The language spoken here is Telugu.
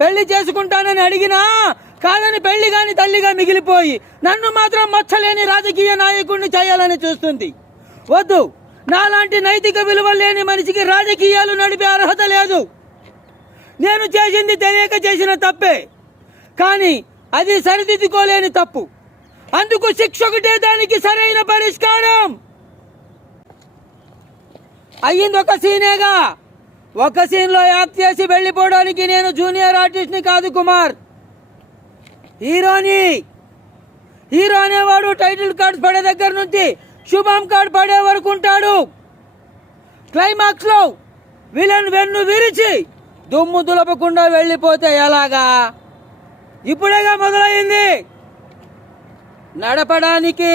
పెళ్లి చేసుకుంటానని అడిగినా కాదని పెళ్లి కాని తల్లిగా మిగిలిపోయి నన్ను మాత్రం మచ్చలేని రాజకీయ నాయకుడిని చేయాలని చూస్తుంది. వద్దు, నాలాంటి నైతిక విలువలు లేని మనిషికి రాజకీయాలు నడిపే అర్హత లేదు. నేను చేసింది తెలియక చేసిన తప్పే, కానీ అది సరిదిద్దుకోలేని తప్పు. అందుకు శిక్ష ఒకటే దానికి సరైన పరిష్కారం. అయ్యింది ఒక సీనేగా. ఒక సీన్ లో యాక్ట్ చేసి వెళ్లిపోవడానికి నేను జూనియర్ ఆర్టిస్ట్ ని కాదు కుమార్, హీరోని. హీరో అనేవాడు టైటిల్ కార్డ్స్ పడే దగ్గర నుంచి శుభం కార్డ్ పడే వరకు ఉంటాడు. క్లైమాక్స్ లో విలన్ వెన్ను విరిచి దుమ్ము దులపకుండా వెళ్లిపోతే ఎలాగా? ఇప్పుడేగా మొదలైంది నడపడానికి.